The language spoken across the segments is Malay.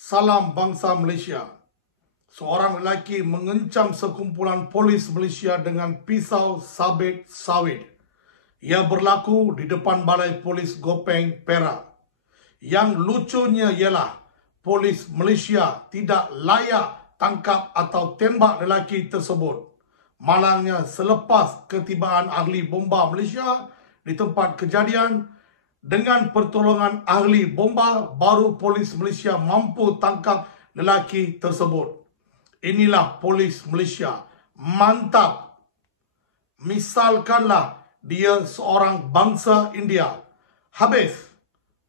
Salam bangsa Malaysia. Seorang lelaki mengencam sekumpulan polis Malaysia dengan pisau sabit sawit. Ia berlaku di depan Balai Polis Gopeng, Perak. Yang lucunya ialah polis Malaysia tidak layak tangkap atau tembak lelaki tersebut. Malangnya selepas ketibaan ahli bomba Malaysia di tempat kejadian, dengan pertolongan ahli bomba, baru polis Malaysia mampu tangkap lelaki tersebut. Inilah polis Malaysia. Mantap. Misalkanlah dia seorang bangsa India. Habis.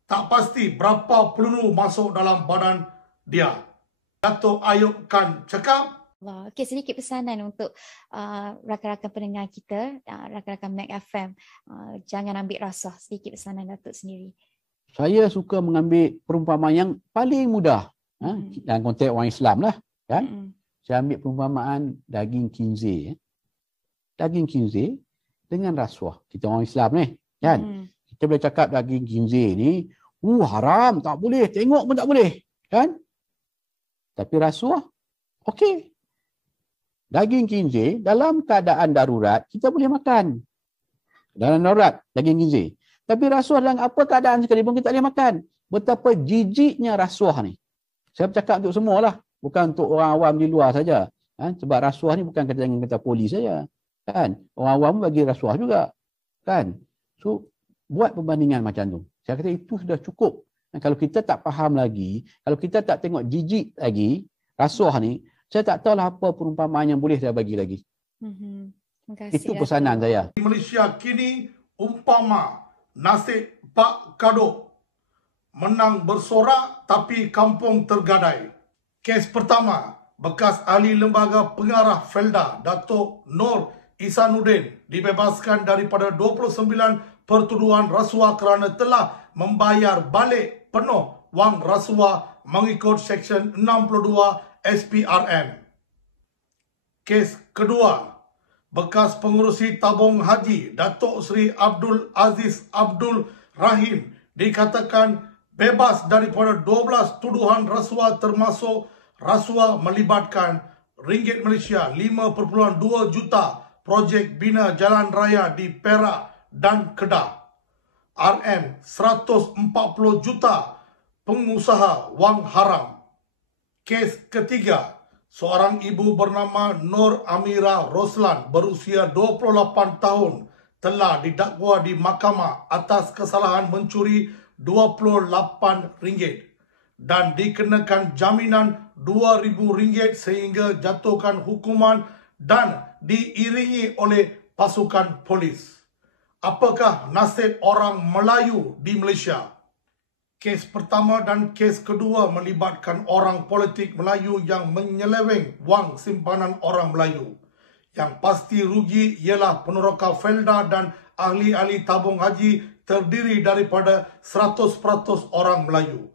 Tak pasti berapa peluru masuk dalam badan dia. Dato' Ayub Khan cakap. Okey, sedikit pesanan untuk rakan-rakan pendengar kita, rakan-rakan Mac FM. Jangan ambil rasuah. Sedikit pesanan Datuk sendiri. Saya suka mengambil perumpamaan yang paling mudah. Dalam konteks orang Islam lah. Kan? Saya ambil perumpamaan daging khinzir. Daging khinzir dengan rasuah. Kita orang Islam ni. Kan? Kita boleh cakap daging khinzir ni, haram, tak boleh. Tengok pun tak boleh. Kan? Tapi rasuah, okey. Daging khinzir dalam keadaan darurat kita boleh makan. Dalam darurat daging khinzir. Tapi rasuah dalam apa keadaan sekalipun kita tak boleh makan. Betapa jijiknya rasuah ni. Saya bercakap untuk semua lah. Bukan untuk orang awam di luar saja. Sebab rasuah ni bukan kata polis saja. Kan? Orang awam bagi rasuah juga. Kan? So, buat perbandingan macam tu. Saya kata itu sudah cukup. Dan kalau kita tak faham lagi, kalau kita tak tengok jijik lagi, rasuah ni, saya tak tahulah apa perumpamaan yang boleh saya bagi lagi. Terima kasih, itu pesanan saya. Malaysia kini umpama nasib Pak Kadok. Menang bersorak tapi kampung tergadai. Kes pertama, bekas ahli lembaga pengarah Felda, Dato' Nur Isanuddin dibebaskan daripada 29 pertuduhan rasuah kerana telah membayar balik penuh wang rasuah mengikut Seksyen 62 SPRM. Kes kedua, bekas pengerusi tabung haji Datuk Seri Abdul Aziz Abdul Rahim dikatakan bebas daripada 12 tuduhan rasuah termasuk rasuah melibatkan ringgit Malaysia 5.2 juta projek bina jalan raya di Perak dan Kedah. RM 140 juta pengusaha wang haram. Kes ketiga, seorang ibu bernama Nur Amira Roslan berusia 28 tahun telah didakwa di mahkamah atas kesalahan mencuri RM28 dan dikenakan jaminan RM2,000 sehingga jatuhkan hukuman dan diiringi oleh pasukan polis. Apakah nasib orang Melayu di Malaysia? Kes pertama dan kes kedua melibatkan orang politik Melayu yang menyeleweng wang simpanan orang Melayu. Yang pasti rugi ialah peneroka Felda dan ahli-ahli tabung haji terdiri daripada 100% orang Melayu.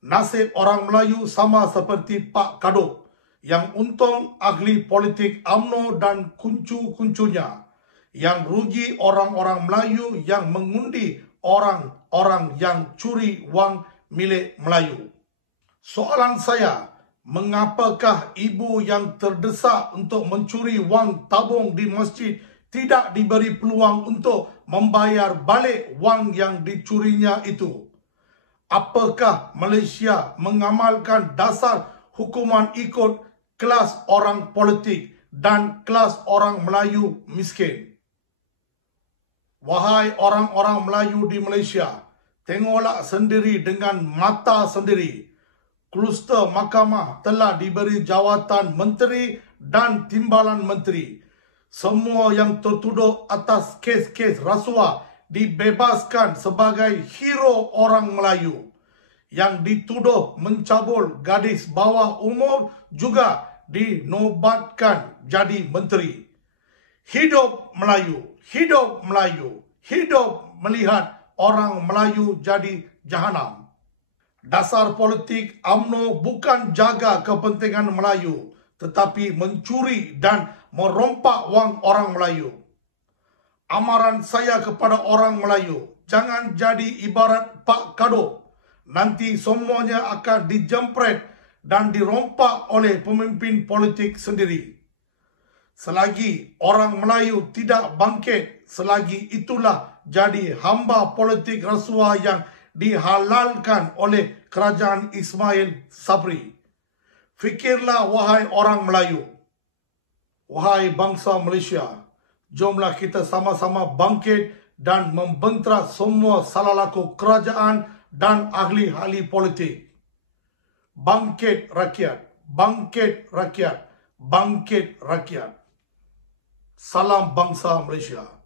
Nasib orang Melayu sama seperti Pak Kadok yang untung ahli politik UMNO dan kuncu-kuncunya. Yang rugi orang-orang Melayu yang mengundi orang-orang yang curi wang milik Melayu. Soalan saya, mengapakah ibu yang terdesak untuk mencuri wang tabung di masjid tidak diberi peluang untuk membayar balik wang yang dicurinya itu? Apakah Malaysia mengamalkan dasar hukuman ikut kelas orang politik dan kelas orang Melayu miskin? Wahai orang-orang Melayu di Malaysia, tengoklah sendiri dengan mata sendiri. Kluster mahkamah telah diberi jawatan menteri dan timbalan menteri. Semua yang tertuduh atas kes-kes rasuah dibebaskan sebagai hero orang Melayu. Yang dituduh mencabul gadis bawah umur juga dinobatkan jadi menteri. Hidup Melayu, hidup Melayu, hidup melihat orang Melayu jadi jahanam. Dasar politik UMNO bukan jaga kepentingan Melayu, tetapi mencuri dan merompak wang orang Melayu. Amaran saya kepada orang Melayu, jangan jadi ibarat Pak Kadok nanti semuanya akan dijempret dan dirompak oleh pemimpin politik sendiri. Selagi orang Melayu tidak bangkit, selagi itulah jadi hamba politik rasuah yang dihalalkan oleh kerajaan Ismail Sabri. Fikirlah wahai orang Melayu, wahai bangsa Malaysia, jomlah kita sama-sama bangkit dan membentrak semua salah laku kerajaan dan ahli-ahli politik. Bangkit rakyat, bangkit rakyat, bangkit rakyat. Salam bangsa Malaysia.